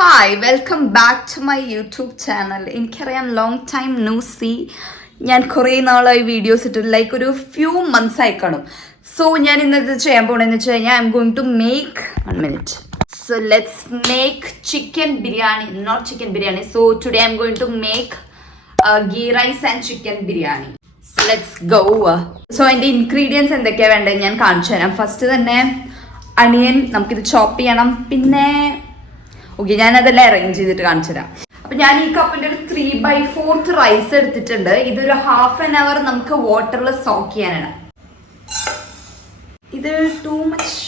Hi welcome back to my YouTube channel. എനിക്കറിയാം long time no see. ഞാൻ കുറേ നാളായി വീഡിയോസ് ഇട്ടിട്ട് ലൈക്ക് ഒരു ഫ്യൂ മന്ത്സ് ആയി കാണും. സോ ഞാൻ ഇന്നത്തെ ചെയ്യാൻ പോകണമെന്ന് വെച്ച് കഴിഞ്ഞാൽ I am going to make 1 minute. So let's make chicken biryani, not chicken biryani. So today I'm going to make ghee rice and chicken biryani. So let's go. So അതിൻ്റെ ingredients എന്തൊക്കെയാണ് വേണ്ടത് ഞാൻ കാണിച്ചു തരാം. ഫസ്റ്റ് തന്നെ onion നമുക്കിത് ചോപ്പ് ചെയ്യണം. പിന്നെ ഓക്കെ ഞാനതെല്ലാം അറേഞ്ച് ചെയ്തിട്ട് കാണിച്ചു തരാം. അപ്പം ഞാൻ ഈ കപ്പിൻ്റെ ഒരു 3/4 റൈസ് എടുത്തിട്ടുണ്ട്. ഇതൊരു 1/2 hour നമുക്ക് വാട്ടറിൽ സോക്ക് ചെയ്യാനാണ്. ഇത് ടു മച്ച്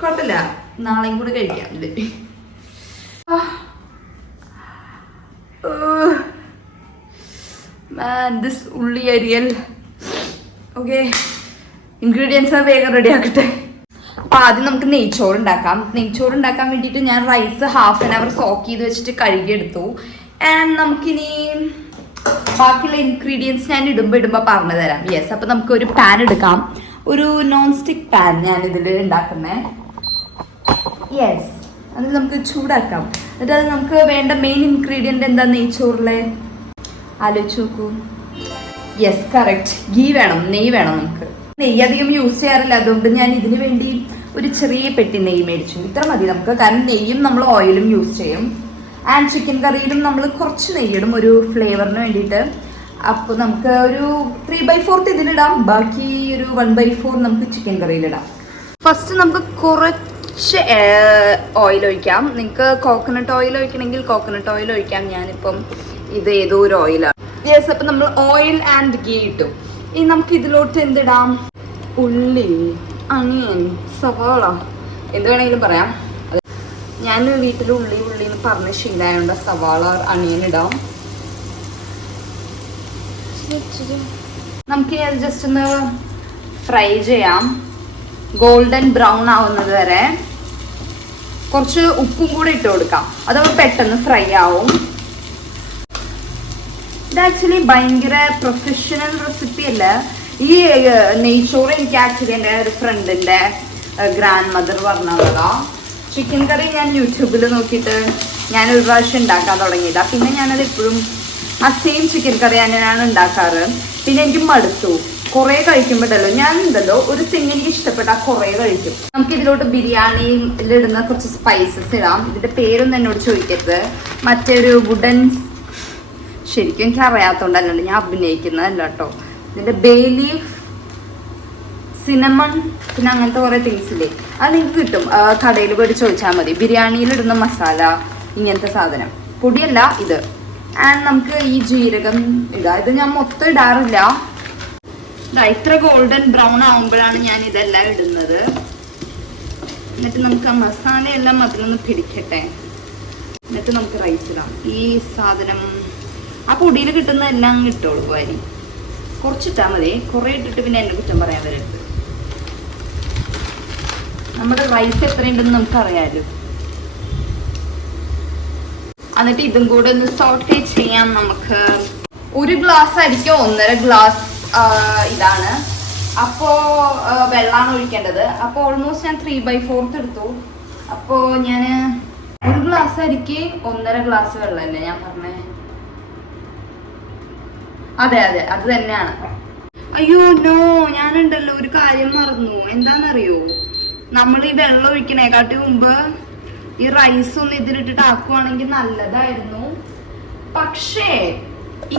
കുഴപ്പമില്ല, നാളെയും കൂടി കഴിക്കാം. ഇത് ദിസ് ഉള്ളി അരിയൽ. ഓക്കെ, ഇൻഗ്രീഡിയൻസ് വേഗം റെഡി ആക്കട്ടെ. അപ്പോൾ ആദ്യം നമുക്ക് നെയ്ച്ചോറ് ഉണ്ടാക്കാം. നെയ്ച്ചോറ് ഉണ്ടാക്കാൻ വേണ്ടിയിട്ട് ഞാൻ റൈസ് 1/2 hour സോക്ക് ചെയ്ത് വെച്ചിട്ട് കഴുകിയെടുത്തു. ആൻഡ് നമുക്കിനി ബാക്കിയുള്ള ഇൻഗ്രീഡിയൻസ് ഞാൻ ഇടുമ്പോൾ പറഞ്ഞു തരാം. യെസ്, അപ്പോൾ നമുക്കൊരു പാൻ എടുക്കാം. ഒരു നോൺ സ്റ്റിക്ക് പാൻ ഞാൻ ഇതിൽ ഉണ്ടാക്കുന്നത്. യെസ്, അത് നമുക്ക് ചൂടാക്കാം. എന്നിട്ട് അത് നമുക്ക് വേണ്ട മെയിൻ ഇൻഗ്രീഡിയൻ്റ് എന്താ നെയ്ച്ചോറിലെ ആലോചിച്ച് നോക്കൂ. യെസ്, കറക്റ്റ്, ഗീ വേണം, നെയ്യ് വേണം. നമുക്ക് നെയ്യ് അധികം യൂസ് ചെയ്യാറില്ല, അതുകൊണ്ട് ഞാൻ ഇതിന് വേണ്ടി ഒരു ചെറിയ പെട്ടി നെയ്യ് മേടിച്ചു. ഇത്ര മതി നമുക്ക്, കാരണം നെയ്യും നമ്മൾ ഓയിലും യൂസ് ചെയ്യും. ആൻഡ് ചിക്കൻ കറിയിലും നമ്മൾ കുറച്ച് നെയ്യിടും ഒരു ഫ്ലേവറിന് വേണ്ടിയിട്ട്. അപ്പോൾ നമുക്ക് ഒരു 3/4 ഇതിലിടാം, ബാക്കി ഒരു 1/4 നമുക്ക് ചിക്കൻ കറിയിലിടാം. ഫസ്റ്റ് നമുക്ക് കുറച്ച് ഓയിൽ ഒഴിക്കാം. നിങ്ങൾക്ക് കോക്കനട്ട് ഓയിൽ ഒഴിക്കണമെങ്കിൽ കോക്കനട്ട് ഓയിൽ ഒഴിക്കാം. ഞാനിപ്പം ഇത് ഏതോ ഒരു ഓയിലാണ്. യെസ്, അപ്പം നമ്മൾ ഓയിൽ ആൻഡ് ഗീ ഇട്ടു. ഇനി നമുക്ക് ഇതിലോട്ട് എന്തിടാം? ഉള്ളി, അണിയൻ, സവാള, എന്ത് വേണമെങ്കിലും പറയാം. ഞാൻ വീട്ടിൽ ഉള്ളി എന്ന് പറഞ്ഞ ശീലമായതുകൊണ്ട് സവാള, അണിയൻ ഇടാം. നമുക്ക് അത് ജസ്റ്റ് ഒന്ന് ഫ്രൈ ചെയ്യാം, ഗോൾഡൻ ബ്രൗൺ ആവുന്നത് വരെ. കുറച്ച് ഉപ്പും കൂടെ ഇട്ട് കൊടുക്കാം, അത് പെട്ടെന്ന് ഫ്രൈ ആവും. ഇത് ആക്ച്വലി ഭയങ്കര പ്രൊഫഷണൽ റെസിപ്പി അല്ല. ഈ നെയ്ച്ചോറ് എനിക്ക് ആക്ച്വലി എൻ്റെ ഒരു ഫ്രണ്ടിൻ്റെ ഗ്രാൻഡ് മദർ പറഞ്ഞതാണ്. ചിക്കൻ കറി ഞാൻ യൂട്യൂബിൽ നോക്കിയിട്ട് ഞാനൊരു പ്രാവശ്യം ഉണ്ടാക്കാൻ തുടങ്ങിയതാണ്. പിന്നെ ഞാനത് എപ്പോഴും ആ സെയിം ചിക്കൻ കറി തന്നെയാണ് ഉണ്ടാക്കാറ്. പിന്നെ എനിക്ക് മടുത്തു, കുറേ കഴിക്കുമ്പോഴല്ലോ ഞാനുണ്ടല്ലോ ഒരു തിങ് എനിക്ക് ഇഷ്ടപ്പെട്ടാൽ കുറേ കഴിക്കും. നമുക്ക് ഇതിലോട്ട് ബിരിയാണിയിലിടുന്ന കുറച്ച് സ്പൈസസ് ഇടാം. ഇതിൻ്റെ പേരൊന്നും എന്നോട് ചോദിക്കരുത്. മറ്റൊരു വുഡൻ, ശരിക്കും എനിക്ക് അറിയാത്തതുകൊണ്ടല്ലോ ഞാൻ അഭിനയിക്കുന്നതല്ല കേട്ടോ. ഇതിൻ്റെ ബേ ലീഫ്, സിനമൺ, പിന്നെ അങ്ങനത്തെ കുറേ തിങ്സ് ഇല്ലേ, അത് നിങ്ങൾക്ക് കിട്ടും. കടയിൽ പോയിട്ട് ചോദിച്ചാൽ മതി. ബിരിയാണിയിലിടുന്ന മസാല, ഇങ്ങനത്തെ സാധനം, പൊടിയല്ല ഇത്. ആൻഡ് നമുക്ക് ഈ ജീരകം ഇടാം. ഇത് ഞാൻ മൊത്തം ഇടാറില്ല. ഇത്ര ഗോൾഡൻ ബ്രൗൺ ആകുമ്പോഴാണ് ഞാൻ ഇതെല്ലാം ഇടുന്നത്. എന്നിട്ട് നമുക്ക് ആ മസാലയെല്ലാം അതിലൊന്ന് പിടിക്കട്ടെ. എന്നിട്ട് നമുക്ക് റൈസ് ഇടാം. ഈ സാധനം ആ പൊടിയിൽ കിട്ടുന്നതെല്ലാം ഇട്ടോളൂ. അരി കുറച്ചിട്ടാൽ മതി, കുറേ ഇട്ടിട്ട് പിന്നെ എന്നെ കുറ്റം പറയാൻ വരരുത്. നമ്മുടെ റൈസ് എത്രയുണ്ടെന്ന് നമുക്കറിയാമല്ലോ. എന്നിട്ട് ഇതും കൂടെ ഒന്ന് സോട്ടേ ചെയ്യാം. നമുക്ക് 1 ഗ്ലാസ് അരിക്ക് 1.5 ഗ്ലാസ് ഇതാണ്. അപ്പോൾ വെള്ളമാണ് ഒഴിക്കേണ്ടത്. അപ്പോൾ ഓൾമോസ്റ്റ് ഞാൻ 3/4 എടുത്തു. അപ്പോൾ ഞാൻ 1 ഗ്ലാസ് അരിക്ക് 1.5 ഗ്ലാസ് വെള്ളം തന്നെ ഞാൻ പറഞ്ഞേ. അതെ, അത് തന്നെയാണ്. അയ്യോ നോ, ഞാനുണ്ടല്ലോ ഒരു കാര്യം മറന്നു. എന്താണെന്നറിയോ, നമ്മൾ ഈ വെള്ളം ഒഴിക്കണേക്കാട്ടി മുമ്പ് ഈ റൈസ് ഒന്ന് ഇതിലിട്ടിട്ട് ആക്കുവാണെങ്കിൽ നല്ലതായിരുന്നു. പക്ഷേ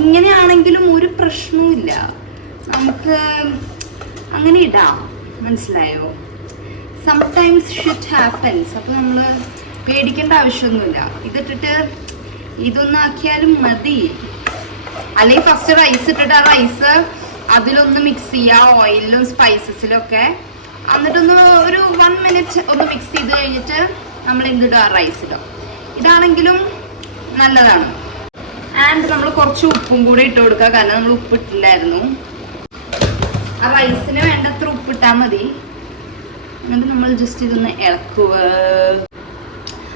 ഇങ്ങനെയാണെങ്കിലും ഒരു പ്രശ്നവുമില്ല, നമുക്ക് അങ്ങനെ ഇടാം. മനസ്സിലായോ? Sometimes shit happens. അപ്പോൾ നമ്മൾ പേടിക്കേണ്ട ആവശ്യമൊന്നുമില്ല. ഇതിട്ടിട്ട് ഇതൊന്നാക്കിയാലും മതി. അല്ലെങ്കിൽ ഫസ്റ്റ് റൈസ് ഇട്ടിട്ട് ആ റൈസ് അതിലൊന്ന് മിക്സ് ചെയ്യുക, ഓയിലിലും സ്പൈസസിലും ഒക്കെ. എന്നിട്ടൊന്ന് ഒരു 1 minute ഒന്ന് മിക്സ് ചെയ്ത് കഴിഞ്ഞിട്ട് നമ്മൾ എന്തിടുക, റൈസ് ഇടുക. ഇതാണെങ്കിലും നല്ലതാണ്. ആൻഡ് നമ്മൾ കുറച്ച് ഉപ്പും കൂടി ഇട്ട് കൊടുക്കുക, കാരണം നമ്മൾ ഉപ്പിട്ടില്ലായിരുന്നു. ആ റൈസിന് വേണ്ടത്ര ഉപ്പിട്ടാൽ മതി. എന്നിട്ട് നമ്മൾ ജസ്റ്റ് ഇതൊന്ന് ഇളക്കുക.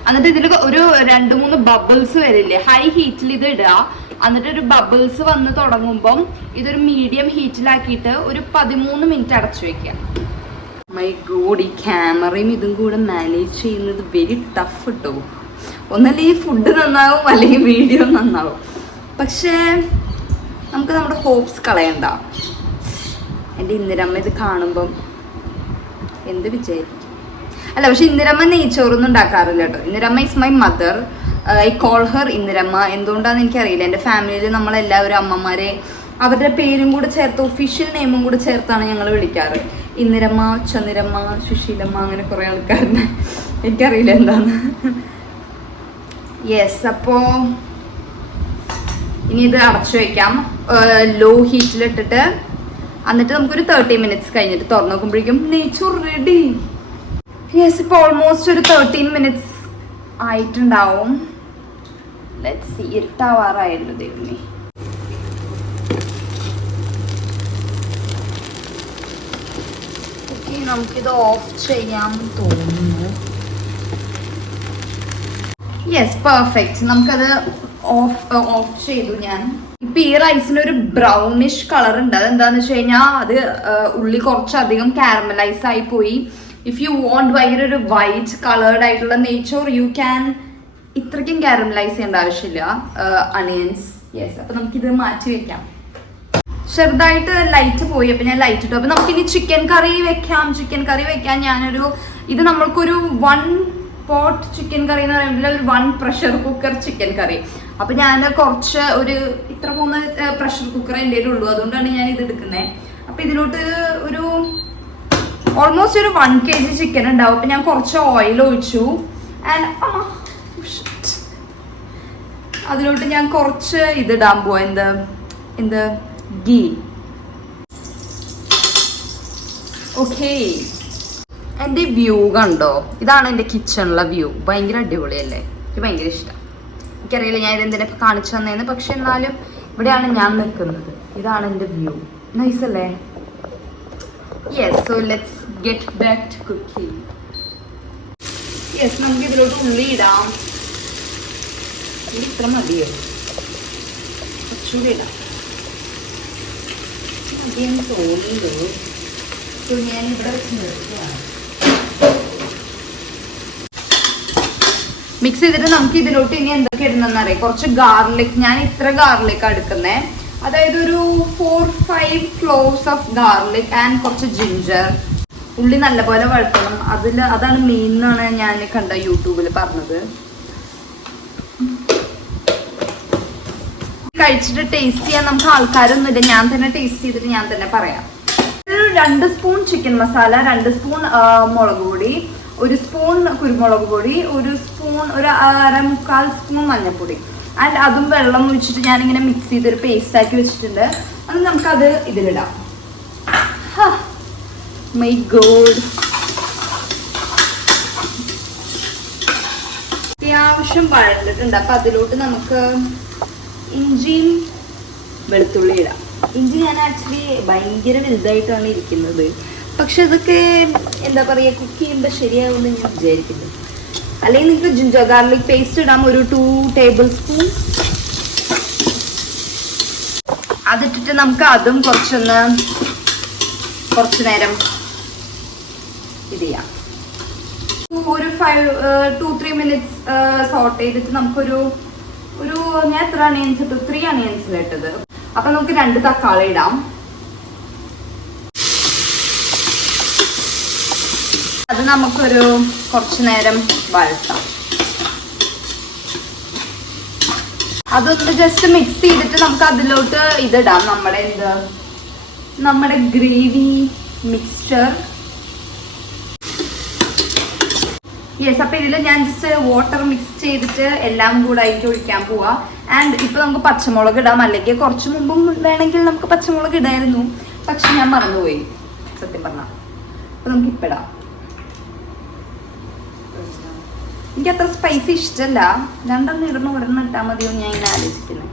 എന്നിട്ട് ഇതിൽ ഒരു 2-3 ബബിൾസ് വരില്ലേ, ഹൈ ഹീറ്റിൽ ഇത് ഇടുക. എന്നിട്ട് ഒരു ബബിൾസ് വന്ന് തുടങ്ങുമ്പം ഇതൊരു മീഡിയം ഹീറ്റിലാക്കിയിട്ട് ഒരു 13 minute അടച്ചു വെക്കുക. മൈ ഗോഡ്, ഈ ക്യാമറയും ഇതും കൂടെ മാനേജ് ചെയ്യുന്നത് വെരി ടഫ് കേട്ടോ. ഒന്നല്ലെങ്കിൽ ഫുഡ് നന്നാവും അല്ലെങ്കിൽ വീഡിയോ നന്നാവും. പക്ഷേ നമുക്ക് നമ്മുടെ ഹോപ്സ് കളയണ്ട. എൻ്റെ ഇന്ദിരമ്മ ഇത് കാണുമ്പം എന്ത് വിചാരിക്കും? അല്ല, പക്ഷെ ഇന്ദിരമ്മ നെയ്ച്ചോറൊന്നും ഉണ്ടാക്കാറില്ല കേട്ടോ. Indiramma is my mother. I call her Indiramma. എന്തുകൊണ്ടാണെന്ന് എനിക്കറിയില്ല. എൻ്റെ ഫാമിലിയിൽ നമ്മളെല്ലാവരും അമ്മമാരെ അവരുടെ പേരും കൂടെ ചേർത്ത്, ഒഫീഷ്യൽ നെയിമും കൂടെ ചേർത്താണ് ഞങ്ങൾ വിളിക്കാറ്. ഇന്ദിരമ്മ, ചന്ദ്രമ്മ, സുശീലമ്മ, അങ്ങനെ കുറേ ആൾക്കാരുണ്ട്. എനിക്കറിയില്ല എന്താന്ന്. യെസ്, അപ്പോൾ ഇനി ഇത് അടച്ചു വയ്ക്കാം ലോ ഹീറ്റിലിട്ടിട്ട്. എന്നിട്ട് നമുക്കൊരു 30 minutes കഴിഞ്ഞിട്ട് തുറന്നു നോക്കുമ്പോഴേക്കും നെയ്ച്ചോറ് റെഡി. യെസ്, ഇപ്പോൾ ഓൾമോസ്റ്റ് ഒരു 13 minutes ആയിട്ടുണ്ടാവും. Let's see. ഇരുട്ടാവാറായല്ലോ ദൈവമേ. ഓക്കെ, നമുക്കിത് ഓഫ് ചെയ്യാൻ തോന്നുന്നു. Yes, perfect. നമുക്കത് ഓഫ് ചെയ്തു ഞാൻ. ഇപ്പൊ ഈ റൈസിന് ഒരു ബ്രൗണിഷ് കളർ ഉണ്ട്. അതെന്താന്ന് വെച്ച് കഴിഞ്ഞാൽ അത് ഉള്ളി കുറച്ചധികം കാരമലൈസ് ആയി പോയി. ഇഫ് യു വോണ്ട് ഭയങ്കര ഒരു വൈറ്റ് കളേർഡ് ആയിട്ടുള്ള നെയ്ച്ചോർ, യു ക്യാൻ ഇത്രയ്ക്കും കാരമലൈസ് ചെയ്യേണ്ട ആവശ്യമില്ല അണിയൻസ്. യെസ്, അപ്പൊ നമുക്കിത് മാറ്റി വെക്കാം. ചെറുതായിട്ട് ലൈറ്റ് പോയി, അപ്പൊ ഞാൻ ലൈറ്റ് ഇട്ടു. അപ്പൊ നമുക്കിനി ചിക്കൻ കറി വെക്കാം. ചിക്കൻ കറി വെക്കാൻ ഞാനൊരു ഇത് നമ്മൾക്കൊരു 1 pot ചിക്കൻ കറി എന്ന് പറയുമ്പോൾ ഒരു 1 pressure cooker ചിക്കൻ കറി. അപ്പൊ ഞാൻ കുറച്ച് ഒരു ഇത്ര പോകുന്ന പ്രഷർ കുക്കർ എൻ്റെ ഉള്ളൂ. അതുകൊണ്ടാണ് ഞാൻ ഇത് എടുക്കുന്നത്. അപ്പൊ ഇതിലോട്ട് ഒരു ഓൾമോസ്റ്റ് ഒരു 1 kg ചിക്കൻ ഉണ്ടാവും. അപ്പൊ ഞാൻ കുറച്ച് ഓയിൽ ഒഴിച്ചു. ആൻഡ് അതിലോട്ട് ഞാൻ കുറച്ച് ഇതിടാൻ പോവാ. എന്ത് ഗീ. ഓക്കെ, എൻ്റെ വ്യൂ കണ്ടോ? ഇതാണ് എൻ്റെ കിച്ചണിലെ വ്യൂ. ഭയങ്കര അടിപൊളിയല്ലേ? എനിക്ക് ഭയങ്കര ഇഷ്ടം. എനിക്കറിയില്ല ഞാൻ ഇതെന്തിനാ ഇപ്പം കാണിച്ചു തന്നേന്ന്, പക്ഷെ എന്നാലും ഇവിടെയാണ് ഞാൻ നിൽക്കുന്നത്. ഇതാണ് എൻ്റെ വ്യൂ. നൈസ് അല്ലേ? Yes, so let's get back to cooking. Yes, നമുക്ക് ഇതിലോട്ട് ഉള്ളി ഇടാം. ഇത്ര മതിയോ? കുറച്ചുകൂടി ഇടാം. മതിയെന്ന് തോന്നുന്നു. സോ ഞാൻ ഇവിടെ വെച്ച് നിർത്തുകയാണ്. മിക്സ് ചെയ്തിട്ട് നമുക്ക് ഇതിലോട്ട് ഇനി എന്തൊക്കെ ഇടുന്നെന്ന് അറിയാം. കുറച്ച് ഗാർലിക്. ഞാൻ ഇത്ര ഗാർലിക് എടുക്കുന്നേ. അതായത് ഒരു 4-5 cloves ഓഫ് ഗാർലിക് ആൻഡ് കുറച്ച് ജിഞ്ചർ. ഉള്ളി നല്ലപോലെ വഴറ്റണം. അതാണ് മെയിൻ എന്നാണ് ഞാൻ കണ്ട യൂട്യൂബിൽ പറഞ്ഞത്. കഴിച്ചിട്ട് ടേസ്റ്റ് ചെയ്യാൻ നമുക്ക് ആൾക്കാരൊന്നുമില്ല. ഞാൻ തന്നെ ടേസ്റ്റ് ചെയ്തിട്ട് ഞാൻ തന്നെ പറയാം. ഒരു 2 സ്പൂൺ ചിക്കൻ മസാല, 2 സ്പൂൺ മുളക് പൊടി, 1 സ്പൂൺ കുരുമുളക് പൊടി, 1 സ്പൂൺ, ഒരു 1/4 സ്പൂൺ മഞ്ഞൾപ്പൊടി. ആൻഡ് അതും വെള്ളം ഒഴിച്ചിട്ട് ഞാനിങ്ങനെ മിക്സ് ചെയ്തൊരു പേസ്റ്റ് ആക്കി വെച്ചിട്ടുണ്ട്. അത് നമുക്കത് ഇതിലിടാം. മൈ ഗോഡ്, അത്യാവശ്യം വഴണ്ടിട്ടുണ്ട്. അപ്പൊ അതിലോട്ട് നമുക്ക് ഇഞ്ചിയും വെളുത്തുള്ളി ഇടാം. ഇഞ്ചി ഞാൻ ആക്ച്വലി ഭയങ്കര വലുതായിട്ടാണ് ഇരിക്കുന്നത്. പക്ഷെ അതൊക്കെ എന്താ പറയുക, കുക്ക് ചെയ്യുമ്പോൾ ശരിയാവുമെന്ന് ഞാൻ വിചാരിക്കുന്നു. അല്ലെങ്കിൽ നിങ്ങൾക്ക് ജിഞ്ചർ ഗാർലിക് പേസ്റ്റ് ഇടാം, ഒരു 2 tablespoon. അതിട്ടിട്ട് നമുക്ക് അതും കുറച്ച് നേരം ഇത് ചെയ്യാം. ഒരു 2-3 minutes സോട്ട് ചെയ്തിട്ട് നമുക്കൊരു ഞാൻ എത്ര അണിയൻസ് ഇട്ടു? 3 അണിയൻസിലിട്ടത്. അപ്പൊ നമുക്ക് 2 തക്കാളി ഇടാം. അത് നമുക്കൊരു കുറച്ചു നേരം വഴറ്റാം. അതൊന്ന് ജസ്റ്റ് മിക്സ് ചെയ്തിട്ട് നമുക്ക് അതിലോട്ട് ഇതിടാം, നമ്മുടെ ഗ്രേവി മിക്സ്ചർ. യെസ്, അപ്പൊ ഇതിൽ ഞാൻ ജസ്റ്റ് വാട്ടർ മിക്സ് ചെയ്തിട്ട് എല്ലാം കൂടെ ആയിട്ട് ഒഴിക്കാൻ പോവാ. ആൻഡ് ഇപ്പൊ നമുക്ക് പച്ചമുളക് ഇടാം. അല്ലെങ്കിൽ കുറച്ച് മുമ്പും വേണമെങ്കിൽ നമുക്ക് പച്ചമുളക് ഇടായിരുന്നു, പക്ഷെ ഞാൻ മറന്നുപോയി സത്യം പറഞ്ഞ. അപ്പൊ നമുക്ക് ഇപ്പം ഇടാം. എനിക്ക് അത്ര സ്പൈസി ഇഷ്ടമല്ല. 2 ഇടണം, 1 ഇട്ടാൽ മതിയോ ഞാൻ ഇങ്ങനെ ആലോചിക്കുന്നത്.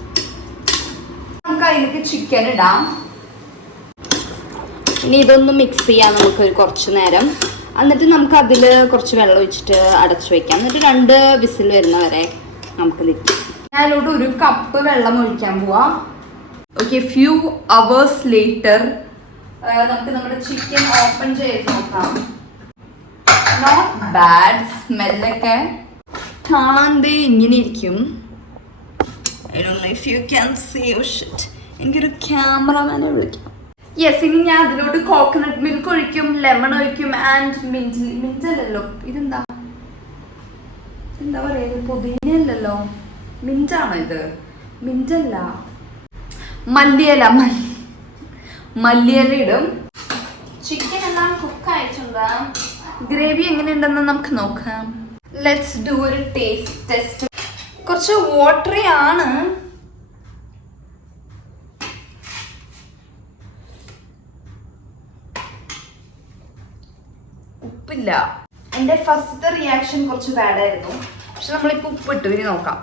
നമുക്ക് അതിലേക്ക് ചിക്കൻ ഇടാം. ഇനി ഇതൊന്ന് മിക്സ് ചെയ്യാം നമുക്കൊരു കുറച്ച് നേരം. എന്നിട്ട് നമുക്ക് അതിൽ കുറച്ച് വെള്ളം ഒഴിച്ചിട്ട് അടച്ചു വെക്കാം. എന്നിട്ട് 2 വിസിൽ വരുന്ന വരെ നമുക്ക് നിൽക്കാം. ഞാനിലോട്ട് 1 കപ്പ് വെള്ളം ഒഴിക്കാൻ പോവാം. ഓക്കെ, ഫ്യൂ അവേഴ്സ് ലേറ്റർ നമുക്ക് നമ്മുടെ ചിക്കൻ ഓപ്പൺ ചെയ്ത് നോക്കാം. നോട്ട് ബാഡ് സ്മെല്ലൊക്കെ. കാണാൻ ഇങ്ങനെ ഇരിക്കും. I don't know if you can see. Oh shit. എനിക്കൊരു ക്യാമറമാനെ വിളിക്കാം. യെസ്, ഇനി ഞാൻ അതിലോട്ട് കോക്കനട്ട് മിൽക്ക് ഒഴിക്കും, ലെമൺ ഒഴിക്കും ആൻഡ് മിൻറ്റല്ലല്ലോ, ഇതെന്താ പറയുക, പുതിനയല്ലല്ലോ, മിൻറ്റാണോ ഇത്? മിൻറ്റല്ല, മല്ലിയില. മല്ലിയില ഇടും. ചിക്കൻ എല്ലാം കുക്ക് ആയിട്ടുണ്ട്. ഗ്രേവി എങ്ങനെയുണ്ടെന്ന് നമുക്ക് നോക്കാം. ലെറ്റ്സ് ഡു ഒരു ടേസ്റ്റ് ടെസ്റ്റ്. കുറച്ച് വാട്ടറി ആണ്. ഉപ്പില്ല. എൻ്റെ ഫസ്റ്റത്തെ റിയാക്ഷൻ കുറച്ച് ബാഡായിരുന്നു, പക്ഷെ നമ്മളിപ്പോൾ ഉപ്പിട്ടു. ഇനി നോക്കാം.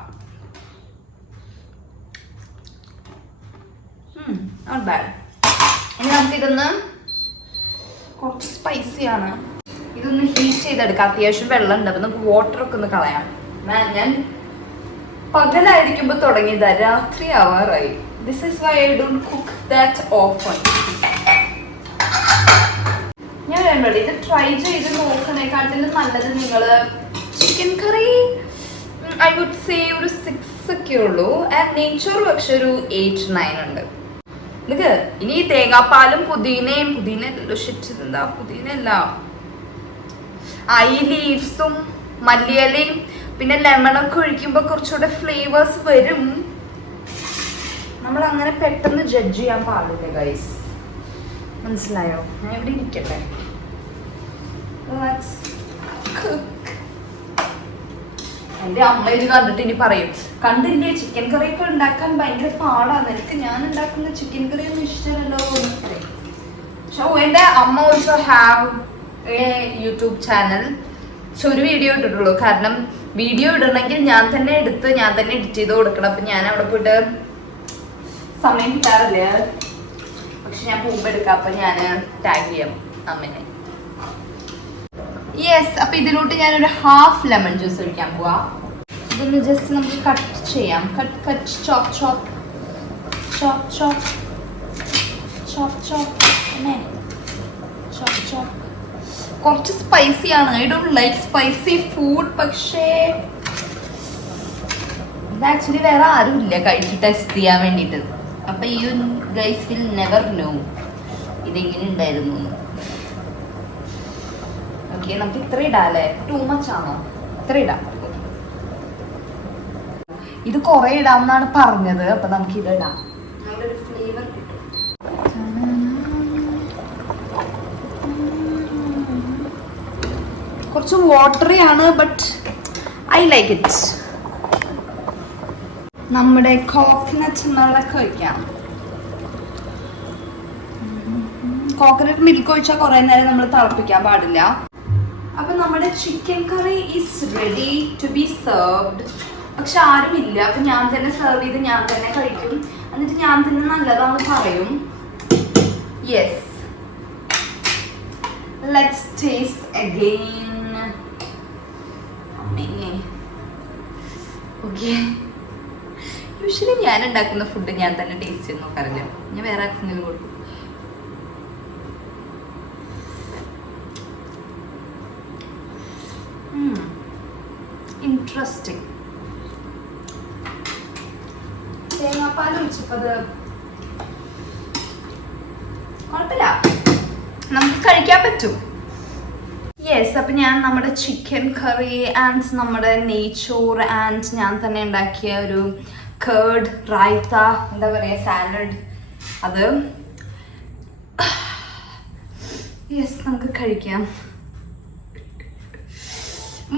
Not bad. ഇനി നമുക്കിതൊന്ന്, കുറച്ച് സ്പൈസിയാണ്, ഇതൊന്ന് ഹീറ്റ് ചെയ്തെടുക്കാം. അത്യാവശ്യം വെള്ളം ഉണ്ട്, അപ്പം നമുക്ക് വാട്ടറൊക്കെ ഒന്ന് കളയാം. ഞാൻ പകലായിരിക്കുമ്പോൾ തുടങ്ങിയതാ, രാത്രി ആവാറായി. This is why I don't cook that often. ഞാൻ വേണ്ടത് ഇത് ട്രൈ ചെയ്ത് നോക്കണേക്കാട്ടിലും നല്ലത് നിങ്ങൾ chicken curry I would say ഒരു 6 ഒക്കെ ഉള്ളൂ. ആൻഡ് നെയ്ച്ചോറ് പക്ഷെ ഒരു 8-9 ഉണ്ട്. ഇത് ഇനി തേങ്ങാപ്പാലും പുതിനയല്ലോ, ഷിറ്റ്, ഇതെന്താ പുതിനയല്ല, ഐ ലീവ്സും മല്ലിയിലയും പിന്നെ ലെമണൊക്കെ ഒഴിക്കുമ്പോൾ കുറച്ചുകൂടെ ഫ്ലേവേഴ്സ് വരും. നമ്മൾ അങ്ങനെ പെട്ടെന്ന് ജഡ്ജ് ചെയ്യാൻ പാടില്ല ഗൈസ്, മനസ്സിലായോ? ഞാൻ ഇവിടെ ഇരിക്കട്ടെ. എൻ്റെ അമ്മ ഇത് കണ്ടിട്ട് ഇനി പറയും, കണ്ടില്ലേ ചിക്കൻ കറി ഒക്കെ ഉണ്ടാക്കാൻ ഭയങ്കര പാടാണ്, എനിക്ക് ഞാൻ ഉണ്ടാക്കുന്ന ചിക്കൻ കറി ഒന്നും ഇഷ്ടമല്ലോ എന്ന് പറയും. സോ എൻ്റെ അമ്മ also have A YouTube channel. പക്ഷെ ഒരു വീഡിയോ ഇട്ടിട്ടുള്ളൂ, കാരണം വീഡിയോ ഇടണമെങ്കിൽ ഞാൻ തന്നെ എടുത്ത് ഞാൻ തന്നെ എഡിറ്റ് ചെയ്ത് കൊടുക്കണം. അപ്പം ഞാൻ അവിടെ പോയിട്ട് സമയം കിട്ടാറില്ല. പക്ഷെ ഞാൻ പോകുമ്പോൾ എടുക്കാം, അപ്പം ഞാൻ ടാഗ് ചെയ്യാം അമ്മനെ. യെസ്, അപ്പം ഇതിലോട്ട് ഞാനൊരു ഹാഫ് ലെമൺ ജ്യൂസ് ഒഴിക്കാൻ പോവാം. ഇതൊന്ന് ജസ്റ്റ് നമുക്ക് കട്ട് ചെയ്യാം. കട്ട് ചോപ്പ് ചോപ്പ് ചോപ്പ് ചോപ്പ് ചോപ്പ് ചോപ്പ് അല്ലേ, ചോപ്പ് ചോപ്പ്. കുറച്ച് സ്പൈസിയാണ്. I don't like spicy food. പക്ഷേ ഇത് ആക്ച്വലി വേറെ ആരും ഇല്ല കഴിച്ച് ടെസ്റ്റ് ചെയ്യാൻ വേണ്ടിയിട്ട്. അപ്പം you guys will never know ഇതെങ്ങനെ ഉണ്ടായിരുന്നു. ഓക്കെ, നമുക്ക് ഇത്ര ഇടാം അല്ലേ? ടൂ മച്ച് ആണോ? ഇത്ര ഇടാം. ഇത് കുറെ ഇടാമെന്നാണ് പറഞ്ഞത്, അപ്പം നമുക്ക് ഇത് ഇടാം. നല്ലൊരു ഫ്ലേവർ കിട്ടും. കുറച്ച് വാട്ടറി ആണ്, ബട്ട് ഐ ലൈക്ക് ഇറ്റ്. നമ്മുടെ കോക്കനട്ട് മിൽക്ക് ഒഴിക്കാം. കോക്കനട്ട് മിൽക്ക് ഒഴിച്ചാൽ കുറേ നേരം നമ്മൾ തിളപ്പിക്കാൻ പാടില്ല. അപ്പം നമ്മുടെ chicken curry is ready to be served. പക്ഷെ ആരുമില്ല, അപ്പം ഞാൻ തന്നെ സെർവ് ചെയ്ത് ഞാൻ തന്നെ കഴിക്കും. എന്നിട്ട് ഞാൻ തന്നെ നല്ലതാണെന്ന് പറയും. Yes, let's taste again. Okay, usually ഞാൻ ഉണ്ടാക്കുന്ന ഫുഡ് ഞാൻ തന്നെ ടേസ്റ്റ് ചെയ്ത് നോക്കാറില്ല, ഞാൻ വേറെ ആർക്കെങ്കിലും കൊടുക്കും. ഇൻട്രസ്റ്റിംഗ്. തേങ്ങാപ്പാൽ ഒഴിച്ചപ്പോൾ അത് കുഴപ്പമില്ല, നമുക്ക് കഴിക്കാൻ പറ്റും. യെസ്, അപ്പം ഞാൻ നമ്മുടെ ചിക്കൻ കറി ആൻഡ് നമ്മുടെ നെയ്ച്ചോറ് ആൻഡ് ഞാൻ തന്നെ ഉണ്ടാക്കിയ ഒരു കേർഡ് റായ്ത്ത, എന്താ പറയുക, സാലഡ്, അത് യെസ് നമുക്ക് കഴിക്കാം.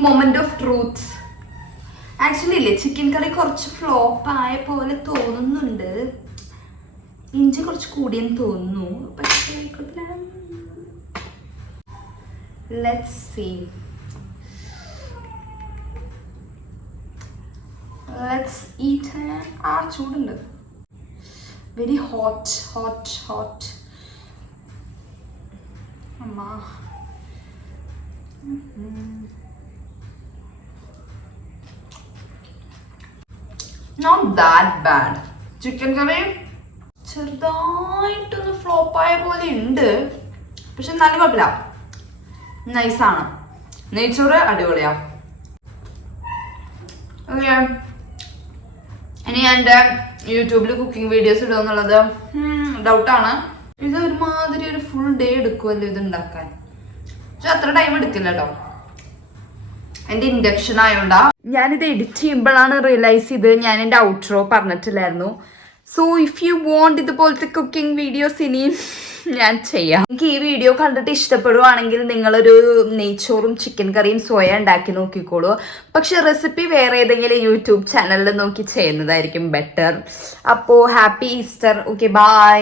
Moment of truth. ആക്ച്വലി ഇല്ലേ, ചിക്കൻ കറി കുറച്ച് ഫ്ലോപ്പ് ആയ പോലെ തോന്നുന്നുണ്ട്. ഇഞ്ചി കുറച്ച് കൂടിയെന്ന് തോന്നുന്നു, പക്ഷേ let's see. Let's eat. ചൂടുണ്ട്, വെരി ഹോട്ട് ഹോട്ട് ഹോട്ട്. അമ്മ not that bad. ചിക്കൻ കറി ചെറുതായിട്ടൊന്ന് ഫ്ലോപ്പായ പോലെ ഉണ്ട്, പക്ഷെ എന്നാലും കുഴപ്പമില്ല, നൈസാണ്. നെയ്ച്ചോറ് അടിപൊളിയാ. ഓക്കെ, ഇനി ഞാൻ എൻ്റെ യൂട്യൂബിൽ കുക്കിംഗ് വീഡിയോസ് ഇടുമെന്നുള്ളത് ഡൗട്ടാണ്. ഇത് ഒരുമാതിരി ഒരു ഫുൾ ഡേ എടുക്കുമല്ലോ ഇത് ഉണ്ടാക്കാൻ. പക്ഷെ അത്ര ടൈം എടുക്കില്ല കേട്ടോ, എൻ്റെ ഇൻഡക്ഷൻ ആയോണ്ടാ. ഞാനിത് എഡിറ്റ് ചെയ്യുമ്പോഴാണ് റിയലൈസ് ചെയ്ത് ഞാൻ എൻ്റെ ഔട്ട്രോ പറഞ്ഞിട്ടില്ലായിരുന്നു. സോ ഇഫ് യു വോണ്ട് ഇതുപോലത്തെ കുക്കിംഗ് വീഡിയോസ് ഇനിയും ഞാൻ ചെയ്യാം. എനിക്ക് ഈ വീഡിയോ കണ്ടിട്ട് ഇഷ്ടപ്പെടുവാണെങ്കിൽ നിങ്ങളൊരു നെയ്ച്ചോറും ചിക്കൻ കറിയും സ്വയം ഉണ്ടാക്കി നോക്കിക്കോളൂ. പക്ഷെ റെസിപ്പി വേറെ ഏതെങ്കിലും യൂട്യൂബ് ചാനലിൽ നോക്കി ചെയ്യുന്നതായിരിക്കും ബെറ്റർ. അപ്പോൾ ഹാപ്പി ഈസ്റ്റർ. Okay, by.